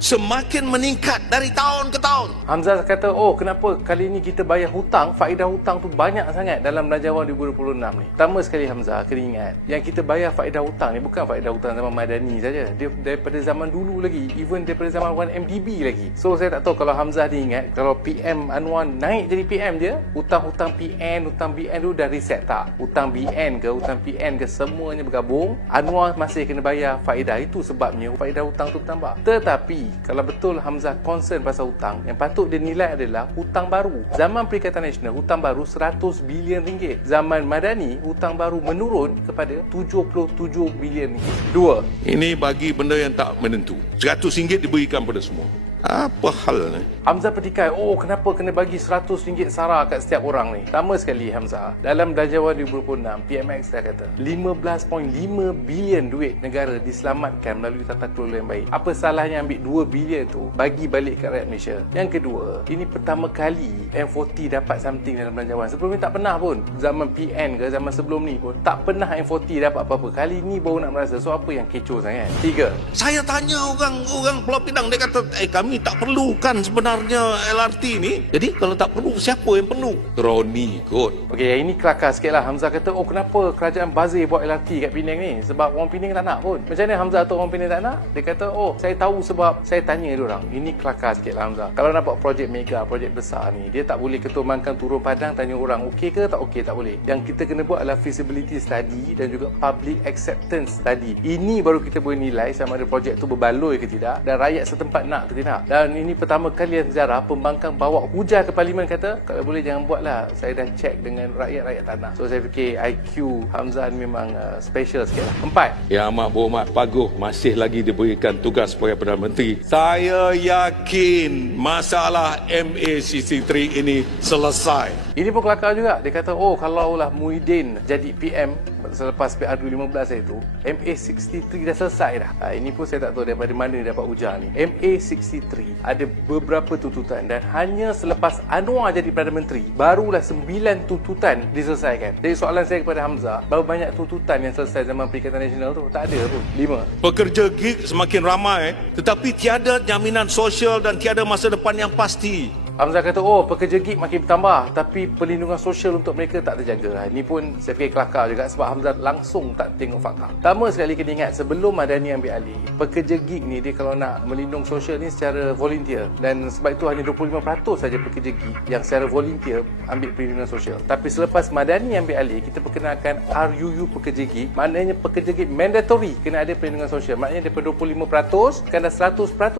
semakin meningkat dari tahun ke tahun. Hamzah kata, oh kenapa kali ni kita bayar hutang, faedah hutang tu banyak sangat dalam Belanjawan 2026 ni. Pertama sekali Hamzah, kena ingat, yang kita bayar faedah hutang ni bukan faedah hutang zaman Madani saja. Dia daripada zaman dulu lagi, even daripada zaman 1MDB lagi. So saya tak tahu kalau Hamzah diingat, kalau PM Anwar naik jadi PM dia, hutang-hutang PN, hutang BN tu dah reset tak? Hutang BN ke, hutang PN ke, semuanya bergabung. Anwar masih kena bayar faedah. Itu sebabnya faedah hutang tu bertambah. Tetapi kalau betul Hamzah concern pasal hutang, yang patut dia nilai adalah hutang baru. Zaman Perikatan Nasional, hutang baru 100 bilion ringgit. Zaman Madani, hutang baru menurun kepada 77 bilion ringgit. Dua, Ini bagi benda yang tak menentu. RM100 diberikan pada semua. Apa hal ni? Hamzah petikai, oh kenapa kena bagi RM100 SARA kat setiap orang ni? Pertama sekali Hamzah, dalam Belanjawan 2026, PMX dah kata 15.5 bilion duit negara diselamatkan melalui tata kelola yang baik. Apa salahnya ambil 2 bilion tu bagi balik kat rakyat Malaysia? Yang kedua, ini pertama kali M40 dapat something dalam Belanjawan. Sebelum ni tak pernah pun. Zaman PN ke zaman sebelum ni pun tak pernah M40 dapat apa-apa. Kali ni baru nak merasa. So apa yang kecoh sangat? Tiga, Saya tanya orang Pulau Pinang, dia kata, kami tak perlukan sebenarnya LRT ni. Jadi kalau tak perlu, siapa yang perlu? Kroni kot. okey, yang ini kelakar sikit lah. Hamzah kata, oh kenapa kerajaan bazir buat LRT kat Penang ni? Sebab orang Penang tak nak pun. Macam mana Hamzah tahu orang Penang tak nak? Dia kata, oh saya tahu sebab saya tanya diorang. Ini kelakar sikit lah Hamzah. Kalau nak buat projek mega, projek besar ni, dia tak boleh ketua mangkang turun padang tanya orang, okey ke tak okey, tak boleh. Yang kita kena buat adalah feasibility study dan juga public acceptance study. Ini baru kita boleh nilai sama ada projek tu berbaloi ke tidak dan rakyat setempat nak ke tidak. Dan ini pertama kali dalam sejarah pembangkang bawa hujah ke parlimen kata, kalau boleh jangan buatlah, saya dah cek dengan rakyat tak nak. So saya fikir IQ Hamzah ni memang special sikit lah. Empat, Yang Amat Berhormat Paguh masih lagi diberikan tugas sebagai Perdana Menteri. Saya yakin masalah MA63 ini selesai. ini pun kelakar juga. Dia kata, oh kalaulah Muhyiddin jadi PM selepas PR2015 itu, MA63 dah selesai dah. Ini pun saya tak tahu daripada mana dia dapat hujah ni. MA63 ada beberapa tuntutan dan hanya selepas Anwar jadi Perdana Menteri barulah 9 tuntutan diselesaikan. Jadi soalan saya kepada Hamzah, berapa banyak tuntutan yang selesai zaman Perikatan Nasional tu? Tak ada pun. 5, Pekerja gig semakin ramai, tetapi tiada jaminan sosial dan tiada masa depan yang pasti. Hamzah kata, oh pekerja gig makin bertambah tapi perlindungan sosial untuk mereka tak terjaga. Ini pun saya fikir kelakar juga sebab Hamzah langsung tak tengok fakta. Pertama sekali kena ingat, sebelum Madani ambil alih, pekerja gig ni dia kalau nak melindung sosial ni secara volunteer, dan sebab itu hanya 25% saja pekerja gig yang secara volunteer ambil perlindungan sosial. Tapi selepas Madani ambil alih, kita perkenalkan RUU pekerja gig, maknanya pekerja gig mandatory kena ada perlindungan sosial. Maknanya daripada 25% kan dah 100%.